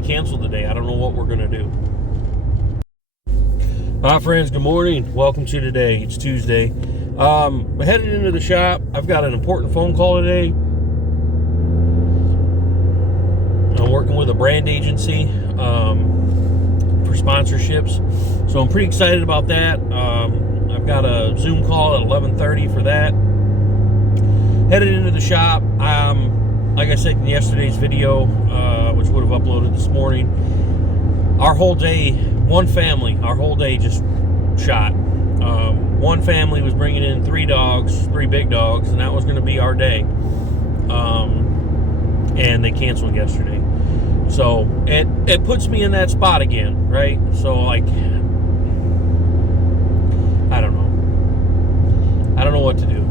may cancel today. I don't know what we're going to do. Hi, friends. Good morning. Welcome to today. It's Tuesday. I'm headed into the shop. I've got an important phone call today. I'm working with a brand agency for sponsorships. So I'm pretty excited about that. I've got a Zoom call at 11:30 for that. Headed into the shop. Like I said in yesterday's video, which would have uploaded this morning, our whole day, one family, our whole day just shot. One family was bringing in 3 dogs, 3 big dogs, and that was going to be our day. And they canceled yesterday. So it puts me in that spot again, right? So, like, I don't know what to do.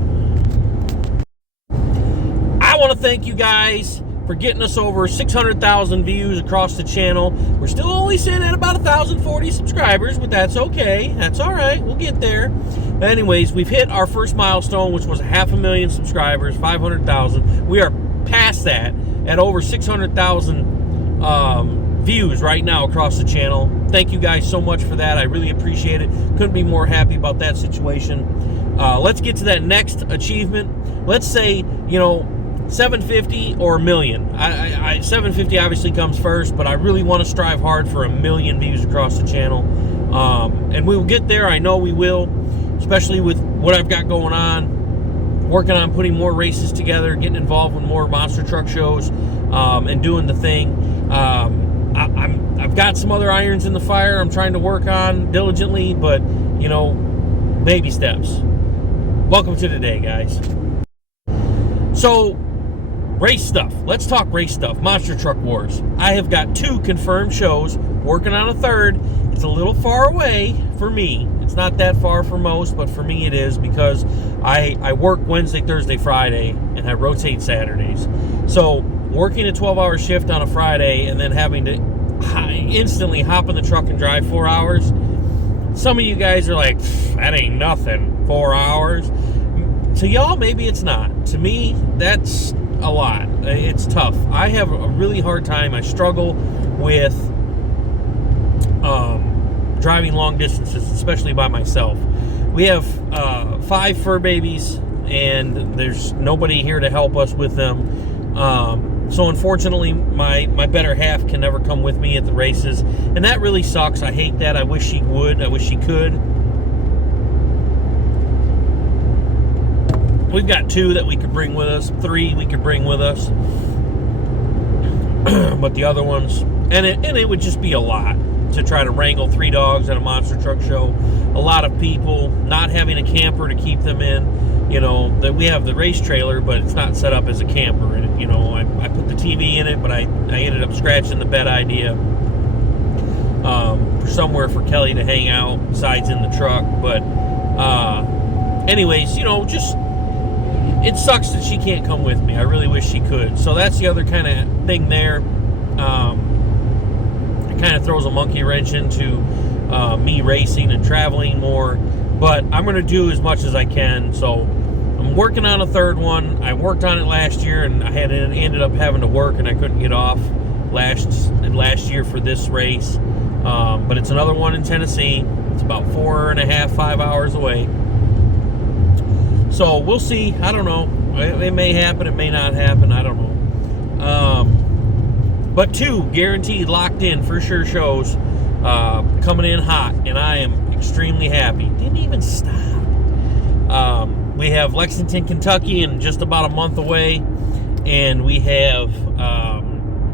I want to thank you guys for getting us over 600,000 views across the channel. We're still only sitting at about 1,040 subscribers, but that's okay. That's all right. We'll get there. But anyways, we've hit our first milestone, which was 500,000 subscribers, 500,000. We are past that at over 600,000 views right now across the channel. Thank you guys so much for that. I really appreciate it. Couldn't be more happy about that situation. Let's get to that next achievement. Let's say, 750 or a million. 750 obviously comes first, but I really want to strive hard for 1 million views across the channel. And we will get there. I know we will, especially with what I've got going on. Working on putting more races together, getting involved with more monster truck shows, and doing the thing. I've got some other irons in the fire I'm trying to work on diligently, but, baby steps. Welcome to today, guys. So, race stuff. Let's talk race stuff. Monster Truck Wars. I have got 2 confirmed shows, working on a 3rd. It's a little far away for me. It's not that far for most, but for me it is, because I work Wednesday, Thursday, Friday, and I rotate Saturdays. So, working a 12-hour shift on a Friday and then having to instantly hop in the truck and drive 4 hours. Some of you guys are like, that ain't nothing, 4 hours. To y'all, maybe it's not. To me, that's a lot. It's tough. I have a really hard time. I struggle with driving long distances, especially by myself. We have 5 fur babies, and there's nobody here to help us with them. So unfortunately, my better half can never come with me at the races, and that really sucks. I hate that. I wish she would. I wish she could. We've got 2 that we could bring with us, 3 we could bring with us, but the other ones, and it would just be a lot to try to wrangle 3 dogs at a monster truck show. A lot of people, not having a camper to keep them in. That we have the race trailer, but it's not set up as a camper. And I put the TV in it, but I ended up scratching the bed idea for somewhere for Kelly to hang out besides in the truck. But anyways, just. It sucks that she can't come with me. I really wish she could. So that's the other kind of thing there. It kind of throws a monkey wrench into me racing and traveling more. But I'm going to do as much as I can. So I'm working on a 3rd one. I worked on it last year, and I ended up having to work, and I couldn't get off last year for this race. But it's another one in Tennessee. It's about 4.5, 5 hours away. So we'll see. I don't know. It may happen. It may not happen. I don't know. But 2 guaranteed, locked in, for sure shows coming in hot, and I am extremely happy. Didn't even stop. We have Lexington, Kentucky, in just about a month away, and we have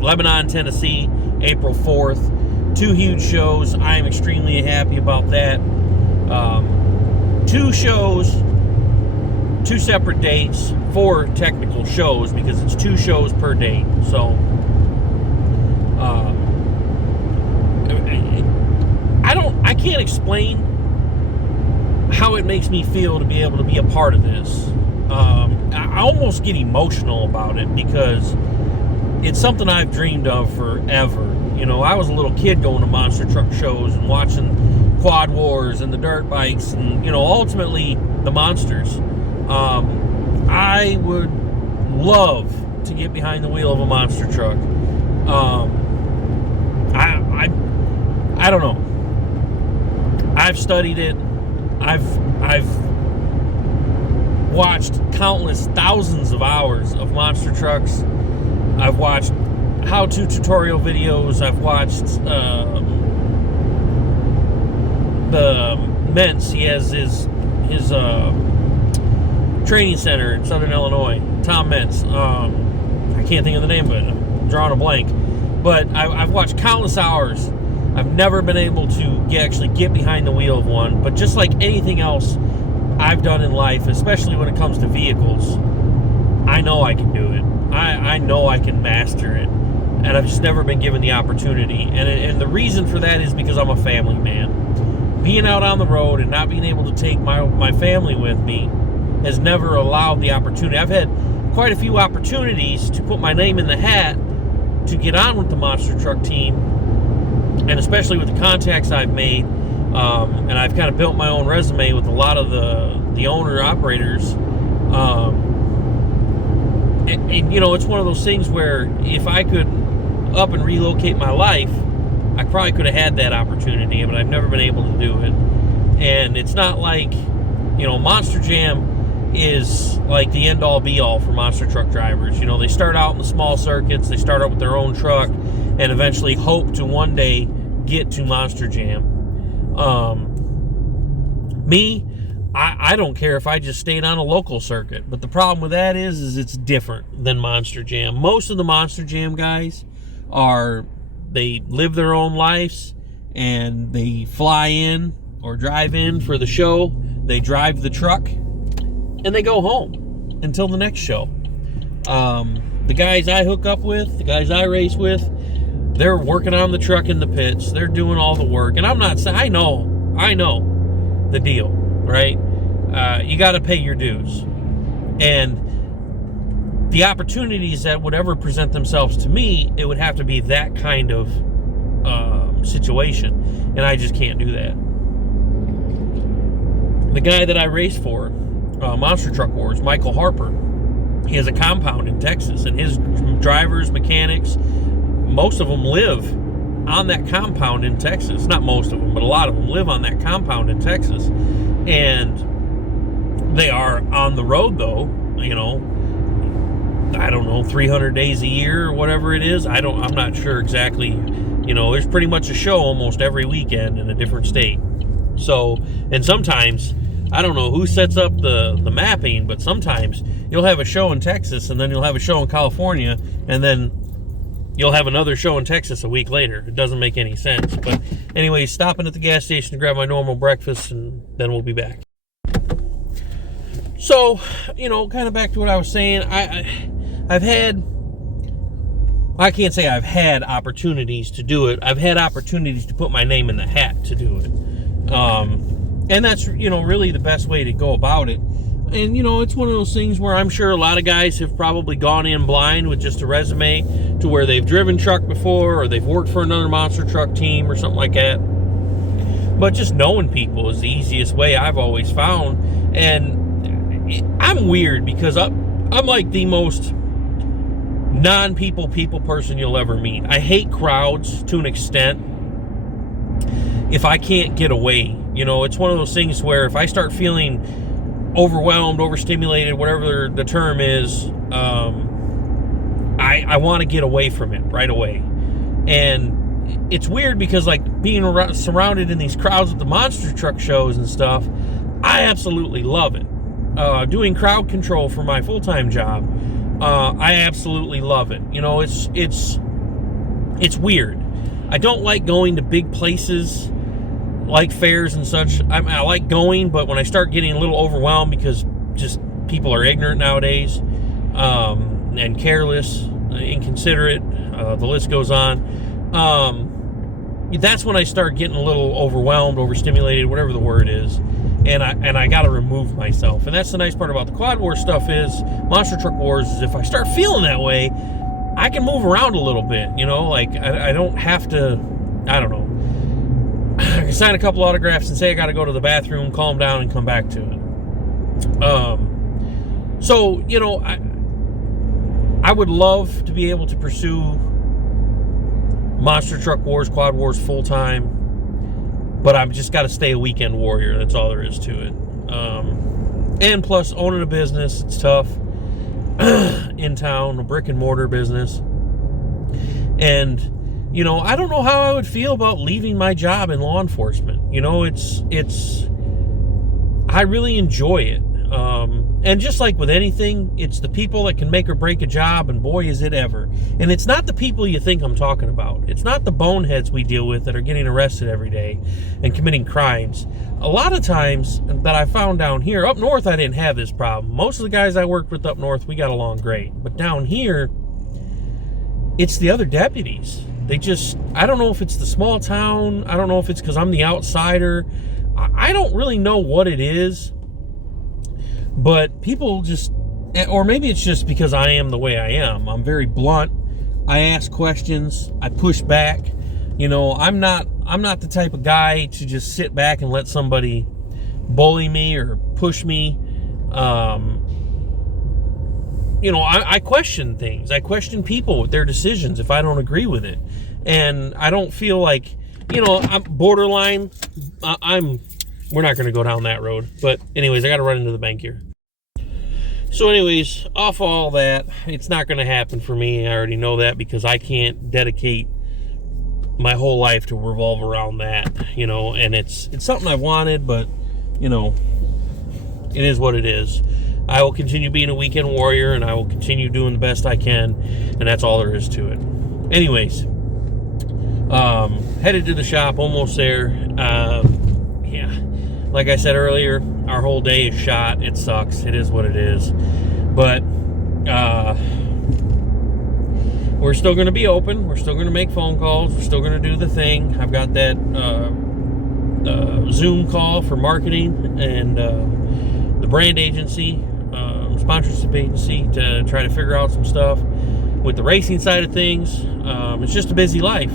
Lebanon, Tennessee, April 4th. 2 huge shows. I am extremely happy about that. 2 shows. 2 separate dates, 4 technical shows, because it's 2 shows per date. So, I can't explain how it makes me feel to be able to be a part of this. I almost get emotional about it, because it's something I've dreamed of forever. I was a little kid going to monster truck shows and watching Quad Wars and the dirt bikes and, ultimately the monsters. I would love to get behind the wheel of a monster truck. I don't know. I've studied it. I've watched countless thousands of hours of monster trucks. I've watched how-to tutorial videos. I've watched the Mentz. He has his training center in Southern Illinois. Tom Mentz. I can't think of the name of it. I'm drawing a blank. But I've watched countless hours. I've never been able to actually get behind the wheel of one. But just like anything else I've done in life, especially when it comes to vehicles, I know I can do it. I know I can master it. And I've just never been given the opportunity. And the reason for that is because I'm a family man. Being out on the road and not being able to take my family with me has never allowed the opportunity. I've had quite a few opportunities to put my name in the hat to get on with the monster truck team, and especially with the contacts I've made, and I've kind of built my own resume with a lot of the owner-operators. And you know, it's one of those things where if I could up and relocate my life, I probably could have had that opportunity, but I've never been able to do it. And it's not like, you know, Monster Jam is like the end-all be-all for monster truck drivers. You know, they start out in the small circuits, they start out with their own truck, and eventually hope to one day get to Monster Jam. Me, I don't care if I just stayed on a local circuit, but the problem with that is it's different than Monster Jam. Most of the Monster Jam guys they live their own lives, and they fly in or drive in for the show, they drive the truck, and they go home until the next show. The guys I hook up with, the guys I race with, they're working on the truck in the pits. They're doing all the work. And I'm not saying, I know the deal, right? You got to pay your dues. And the opportunities that would ever present themselves to me, it would have to be that kind of situation. And I just can't do that. The guy that I race for, Monster Truck Wars, Michael Harper, he has a compound in Texas, and his drivers, mechanics, most of them live on that compound in Texas. Not most of them, but a lot of them live on that compound in Texas. And they are on the road, though, you know, I don't know, 300 days a year or whatever it is. I'm not sure exactly. You know, there's pretty much a show almost every weekend in a different state. So, and sometimes, I don't know who sets up the mapping, but sometimes you'll have a show in Texas, and then you'll have a show in California, and then you'll have another show in Texas a week later. It doesn't make any sense. But anyways, stopping at the gas station to grab my normal breakfast, and then we'll be back. So, you know, kind of back to what I was saying. I can't say I've had opportunities to do it. I've had opportunities to put my name in the hat to do it. And that's, you know, really the best way to go about it. And, you know, it's one of those things where I'm sure a lot of guys have probably gone in blind with just a resume to where they've driven truck before, or they've worked for another monster truck team or something like that. But just knowing people is the easiest way I've always found. And I'm weird because I'm like the most non-people person you'll ever meet. I hate crowds to an extent if I can't get away. You know, it's one of those things where if I start feeling overwhelmed, overstimulated, whatever the term is, I want to get away from it right away. And it's weird because, like, being surrounded in these crowds at the monster truck shows and stuff, I absolutely love it. Doing crowd control for my full-time job, I absolutely love it. You know, it's weird. I don't like going to big places like fairs and such. I like going, but when I start getting a little overwhelmed because just people are ignorant nowadays, and careless, inconsiderate, the list goes on, that's when I start getting a little overwhelmed, overstimulated, whatever the word is, and I got to remove myself. And that's the nice part about the Quad War stuff is, Monster Truck Wars, is if I start feeling that way, I can move around a little bit, you know, like I don't have to, I don't know, I can sign a couple autographs and say I got to go to the bathroom, calm down, and come back to it. So, you know, I would love to be able to pursue Monster Truck Wars, Quad Wars full-time. but I've just got to stay a weekend warrior. That's all there is to it. And plus, owning a business, it's tough. In town, a brick and mortar business. And, you know, I don't know how I would feel about leaving my job in law enforcement. You know, I really enjoy it. And just like with anything, it's the people that can make or break a job, and boy, is it ever. And it's not the people you think I'm talking about. It's not the boneheads we deal with that are getting arrested every day and committing crimes. A lot of times that I found down here, up north, I didn't have this problem. Most of the guys I worked with up north, we got along great. But down here, it's the other deputies. They just, I don't know if it's the small town. I don't know if it's because I'm the outsider. I don't really know what it is. But people just, or maybe it's just because I am the way I am. I'm very blunt. I ask questions. I push back. You know, I'm not the type of guy to just sit back and let somebody bully me or push me. You know, I question things. I question people with their decisions if I don't agree with it. And I don't feel like, you know, I'm borderline. We're not going to go down that road. But anyways, I got to run into the bank here. So anyways, off all that, it's not going to happen for me. I already know that because I can't dedicate my whole life to revolve around that, you know. And it's something I wanted, but, you know, it is what it is. I will continue being a weekend warrior, and I will continue doing the best I can, and that's all there is to it. Anyways, headed to the shop, almost there. Yeah, like I said earlier, our whole day is shot. It sucks. It is what it is. But we're still going to be open. We're still going to make phone calls. We're still going to do the thing. I've got that Zoom call for marketing and the brand agency, sponsorship agency, to try to figure out some stuff with the racing side of things. It's just a busy life.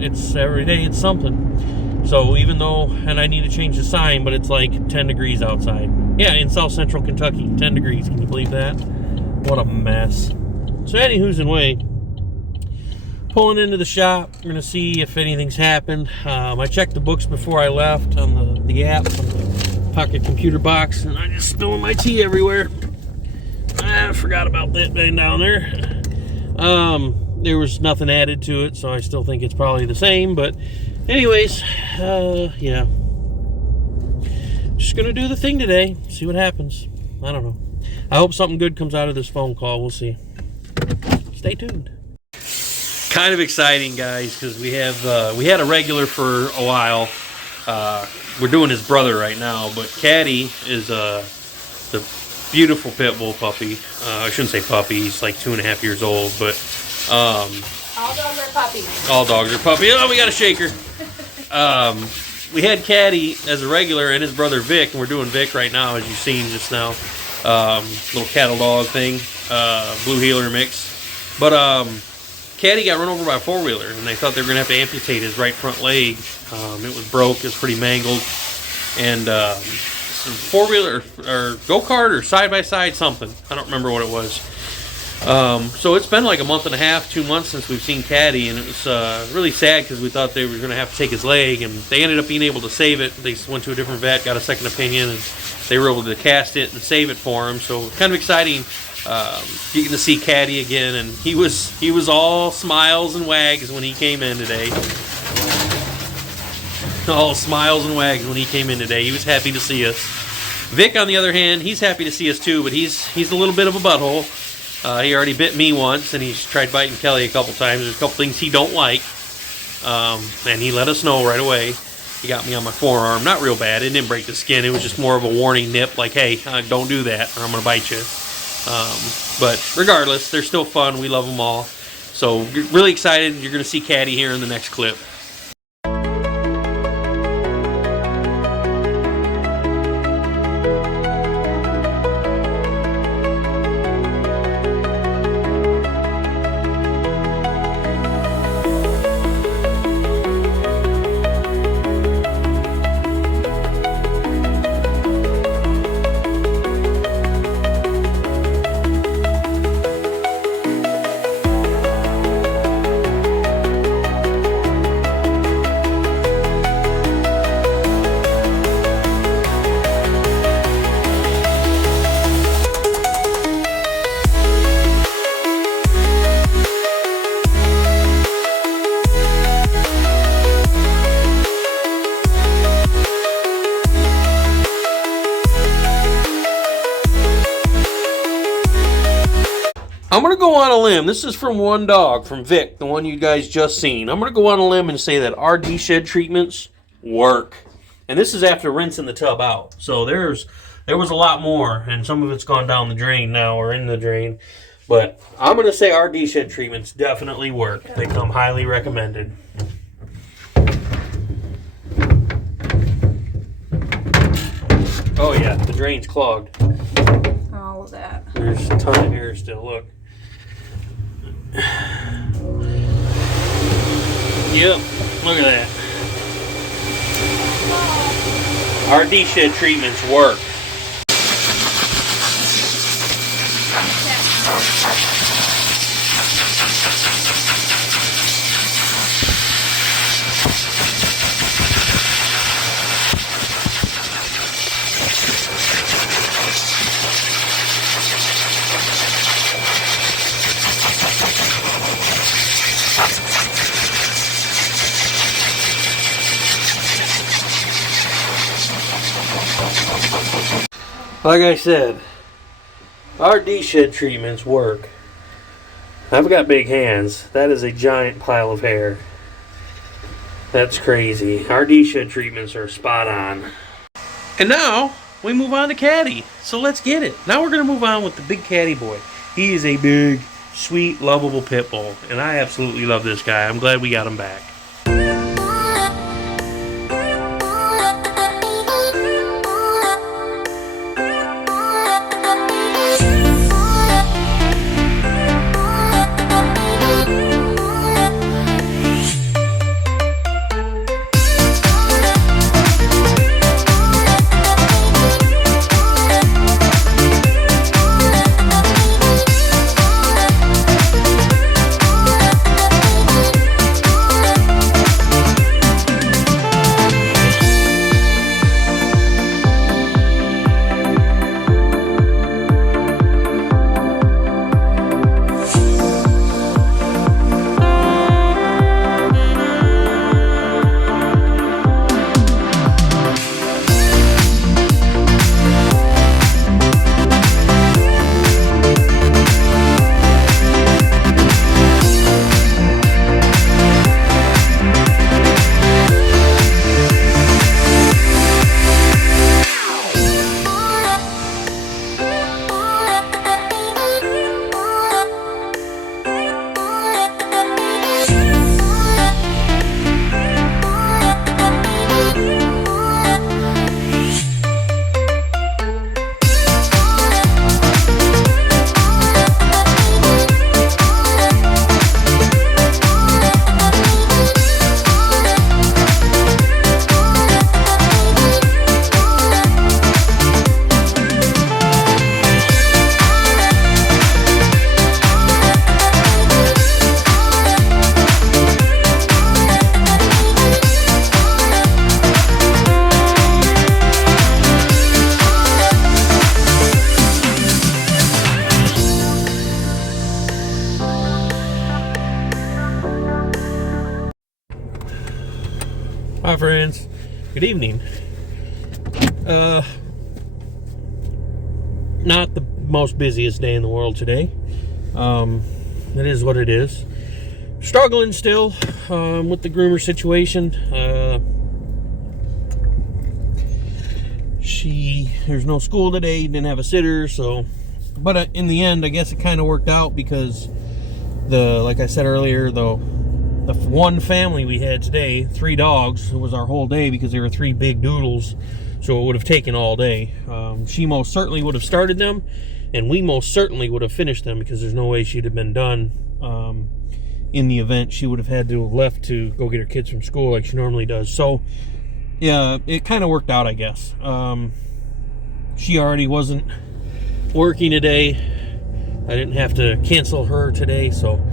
It's every day it's something. So even though, and I need to change the sign, but it's like 10 degrees outside. Yeah, in South Central Kentucky, 10 degrees. Can you believe that? What a mess. So anywho's in way, pulling into the shop. We're going to see if anything's happened. I checked the books before I left on the app, on the pocket computer box, and I just spilling my tea everywhere. I forgot about that thing down there. There was nothing added to it, so I still think it's probably the same, but anyways, yeah. Just gonna do the thing today, see what happens. I don't know. I hope something good comes out of this phone call. We'll see. Stay tuned. Kind of exciting, guys, because we had a regular for a while. We're doing his brother right now, but Caddy is the beautiful pit bull puppy. I shouldn't say puppy. He's like 2.5 years old, but all dogs are puppies. All dogs are puppies. Oh, we got a shaker. We had Caddy as a regular and his brother Vic, and we're doing Vic right now, as you've seen just now. Little cattle dog thing, blue heeler mix. But Caddy got run over by a four-wheeler, and they thought they were going to have to amputate his right front leg. It was broke. It was pretty mangled. And four-wheeler or go-kart or side-by-side something. I don't remember what it was. So it's been like a month and a half, 2 months since we've seen Caddy, and it was really sad because we thought they were going to have to take his leg, and they ended up being able to save it. They went to a different vet, got a second opinion, and they were able to cast it and save it for him. So kind of exciting getting to see Caddy again, and he was all smiles and wags when he came in today. All smiles and wags when he came in today. He was happy to see us. Vic, on the other hand, he's happy to see us too, but he's a little bit of a butthole. He already bit me once, and he's tried biting Kelly a couple times. There's a couple things he don't like, and he let us know right away. He got me on my forearm. Not real bad. It didn't break the skin. It was just more of a warning nip, like, hey, don't do that, or I'm going to bite you. But regardless, they're still fun. We love them all. So really excited. You're going to see Caddy here in the next clip. I'm going to go on a limb. This is from one dog, from Vic, the one you guys just seen. I'm going to go on a limb and say that RD shed treatments work. And this is after rinsing the tub out. So there was a lot more, and some of it's gone down the drain now, or in the drain. But I'm going to say RD shed treatments definitely work. They come highly recommended. Oh yeah, the drain's clogged. All of that. There's a ton of air still, look. Yep, look at that. RD shed treatments work. Like I said, RD shed treatments work. I've got big hands. That is a giant pile of hair. That's crazy. RD shed treatments are spot on. And now we move on to Caddy. So let's get it. Now we're going to move on with the big Caddy boy. He is a big, sweet, lovable pit bull. And I absolutely love this guy. I'm glad we got him back. Hi friends, good evening. Not the most busiest day in the world today. It is what it is. Struggling still with the groomer situation. There's no school today, didn't have a sitter, so. But in the end, I guess it kind of worked out because like I said earlier, the one family we had today, 3 dogs, it was our whole day because there were 3 big doodles, so it would have taken all day. She most certainly would have started them, and we most certainly would have finished them because there's no way she'd have been done in the event. She would have had to have left to go get her kids from school like she normally does. So yeah, it kind of worked out, I guess. She already wasn't working today. I didn't have to cancel her today, so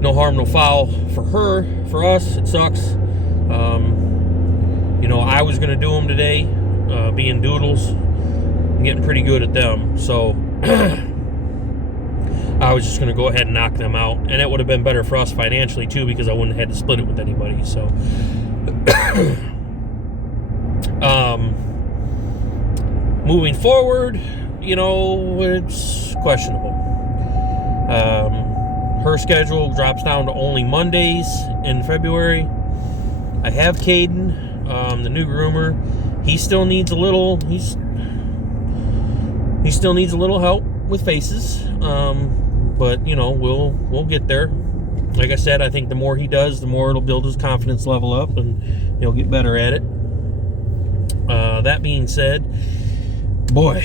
no harm, no foul for her. For us, it sucks. You know, I was going to do them today, being doodles. I'm getting pretty good at them, so I was just going to go ahead and knock them out. And it would have been better for us financially, too, because I wouldn't have had to split it with anybody. So, moving forward, you know, it's questionable. Her schedule drops down to only Mondays in February. I have Caden, the new groomer. He still needs a little. He still needs a little help with faces, but you know, we'll get there. Like I said, I think the more he does, the more it'll build his confidence level up, and he'll get better at it. That being said, boy,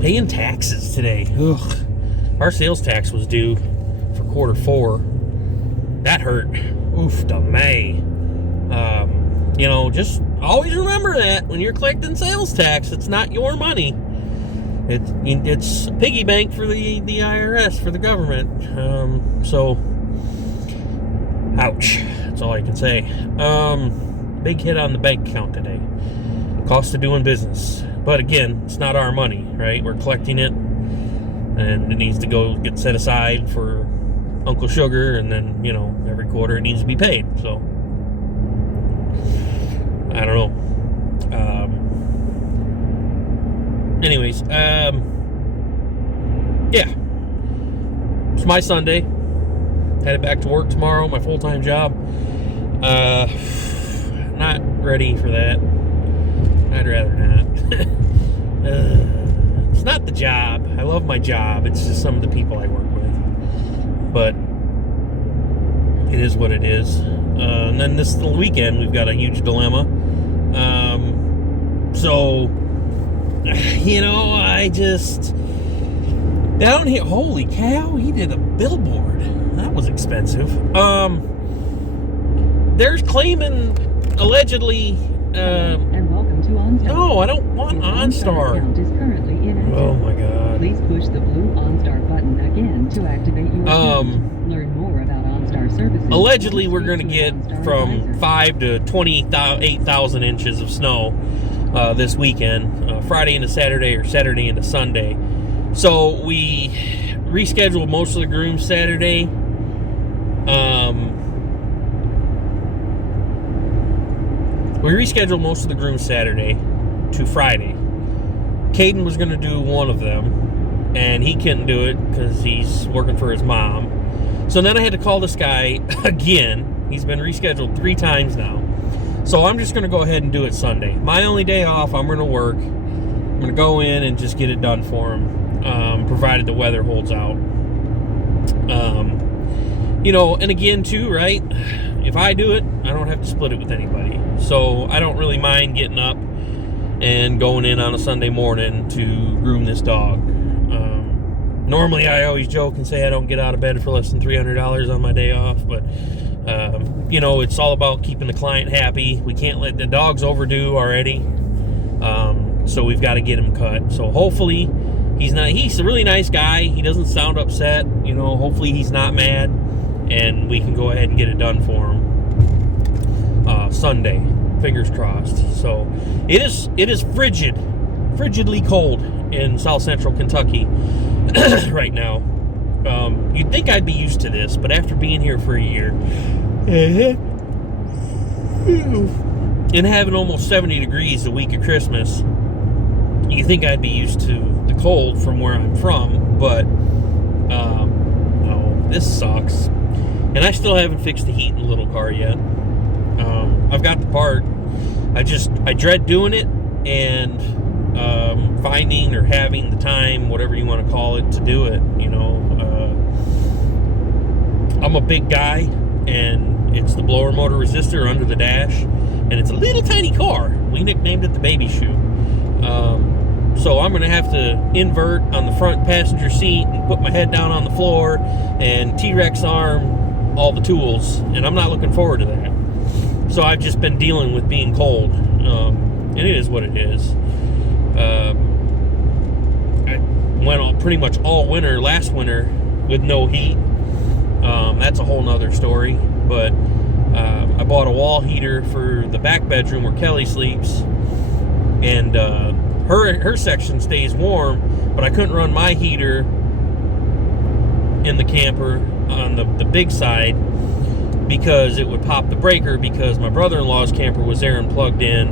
paying taxes today. Ugh. Our sales tax was due for quarter 4. That hurt. Oof, da May. You know, just always remember that when you're collecting sales tax, it's not your money. It's piggy bank for the IRS, for the government. So, ouch. That's all I can say. Big hit on the bank account today. Cost of doing business. But again, it's not our money, right? We're collecting it, and it needs to go get set aside for Uncle Sugar, and then, you know, every quarter it needs to be paid. So, I don't know. Anyways, yeah. It's my Sunday. Headed back to work tomorrow, my full-time job. Not ready for that. I'd rather not. It's not the job. I love my job. It's just some of the people I work with. But it is what it is. And then this little weekend, we've got a huge dilemma. So, you know, I just... Down here... Holy cow, he did a billboard. That was expensive. They're claiming, allegedly... and welcome to OnStar. No, I don't want OnStar. Account is currently inactive. Oh my god. Please push the blue OnStar button again to activate your account. Learn more about OnStar services. Allegedly, we're going to get from 5 to 28,000 inches of snow this weekend, Friday into Saturday or Saturday into Sunday. So we rescheduled most of the grooms Saturday. We rescheduled most of the grooms Saturday to Friday. Caden was going to do one of them, and he couldn't do it because he's working for his mom. So then I had to call this guy again. He's been rescheduled 3 times now. So I'm just going to go ahead and do it Sunday. My only day off, I'm going to work. I'm going to go in and just get it done for him, provided the weather holds out. You know, and again, too, right? If I do it, I don't have to split it with anybody. So I don't really mind getting up and going in on a Sunday morning to groom this dog. Normally, I always joke and say I don't get out of bed for less than $300 on my day off, but you know, it's all about keeping the client happy. We can't let the dogs overdue already, so we've got to get him cut. So hopefully, he's a really nice guy. He doesn't sound upset. You know, hopefully he's not mad, and we can go ahead and get it done for him Sunday. Fingers crossed. So it is frigidly cold in South Central Kentucky right now. You'd think I'd be used to this, but after being here for a year and having almost 70 degrees the week of Christmas, you think I'd be used to the cold from where I'm from, but no, this sucks. And I still haven't fixed the heat in the little car yet. I've got the part. I dread doing it, and finding or having the time, whatever you want to call it, to do it. You know, I'm a big guy, and it's the blower motor resistor under the dash, and it's a little tiny car. We nicknamed it the baby shoe. So I'm going to have to invert on the front passenger seat and put my head down on the floor and T-Rex arm all the tools, and I'm not looking forward to that. So I've just been dealing with being cold, and it is what it is. I went pretty much all winter last winter with no heat. That's a whole nother story. But I bought a wall heater for the back bedroom where Kelly sleeps, and her section stays warm, but I couldn't run my heater in the camper on the big side because it would pop the breaker, because my brother-in-law's camper was there and plugged in,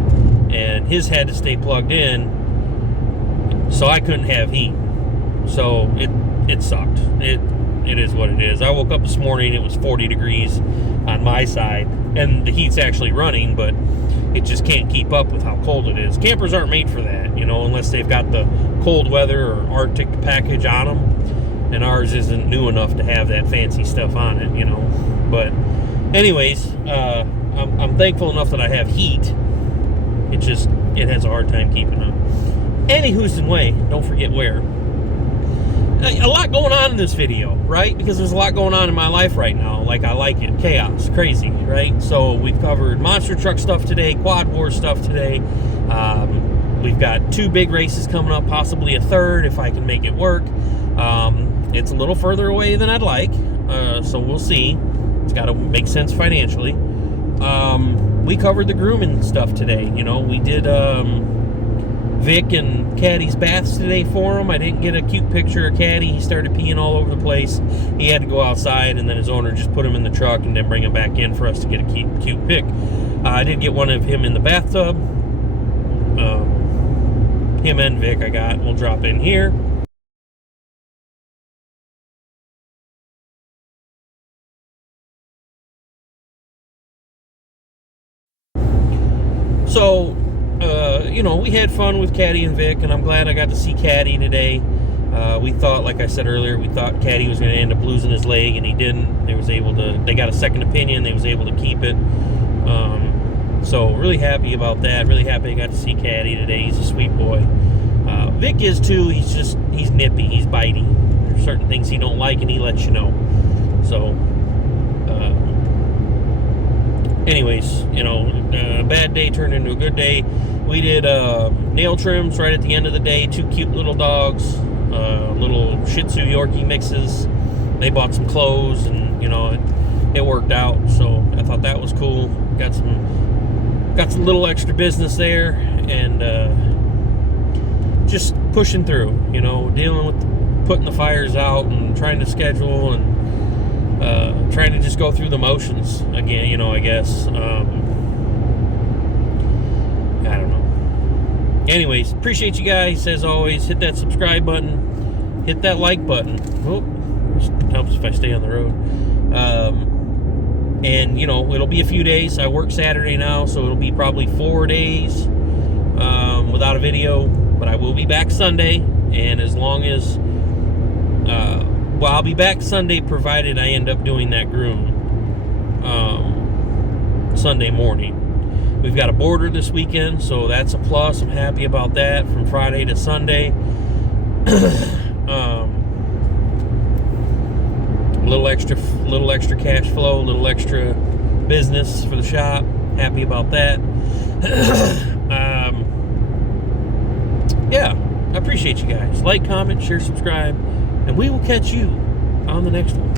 and his had to stay plugged in, so I couldn't have heat. So it sucked. It is what it is. I woke up this morning, it was 40 degrees on my side, and the heat's actually running, but it just can't keep up with how cold it is. Campers aren't made for that, you know, unless they've got the cold weather or Arctic package on them, and ours isn't new enough to have that fancy stuff on it, you know. But anyways, I'm thankful enough that I have heat. It has a hard time keeping up. Anywho's in way, don't forget where. A lot going on in this video, right? Because there's a lot going on in my life right now. Like, I like it. Chaos. Crazy, right? So we've covered monster truck stuff today, quad war stuff today. We've got 2 big races coming up, possibly a third if I can make it work. It's a little further away than I'd like, so we'll see. It's got to make sense financially. We covered the grooming stuff today. You know, we did Vic and Caddy's baths today for him. I didn't get a cute picture of Caddy. He started peeing all over the place. He had to go outside, and then his owner just put him in the truck and then bring him back in for us to get a cute pic. I did get one of him in the bathtub. Him and Vic I got. We'll drop in here. So, you know, we had fun with Caddy and Vic, and I'm glad I got to see Caddy today. We thought, like I said earlier, we thought Caddy was going to end up losing his leg, and he didn't. They got a second opinion. They was able to keep it. So really happy about that. Really happy I got to see Caddy today. He's a sweet boy. Vic is too. He's nippy. He's bitey. There's certain things he don't like, and he lets you know. So, anyways, you know, a bad day turned into a good day. We did nail trims right at the end of the day. 2 cute little dogs, little Shih Tzu Yorkie mixes. They bought some clothes, and you know, it worked out. So I thought that was cool. Got some little extra business there, and just pushing through. You know, dealing with putting the fires out and trying to schedule and trying to just go through the motions again, you know, I guess. I don't know. Anyways, appreciate you guys. As always, hit that subscribe button. Hit that like button. Oh, it helps if I stay on the road. And, you know, it'll be a few days. I work Saturday now, so it'll be probably 4 days without a video. But I will be back Sunday. And as long as... well, I'll be back Sunday provided I end up doing that groom Sunday morning. We've got a border this weekend, so that's a plus. I'm happy about that from Friday to Sunday. A little extra cash flow, a little extra business for the shop. Happy about that. Yeah, I appreciate you guys. Like, comment, share, subscribe. And we will catch you on the next one.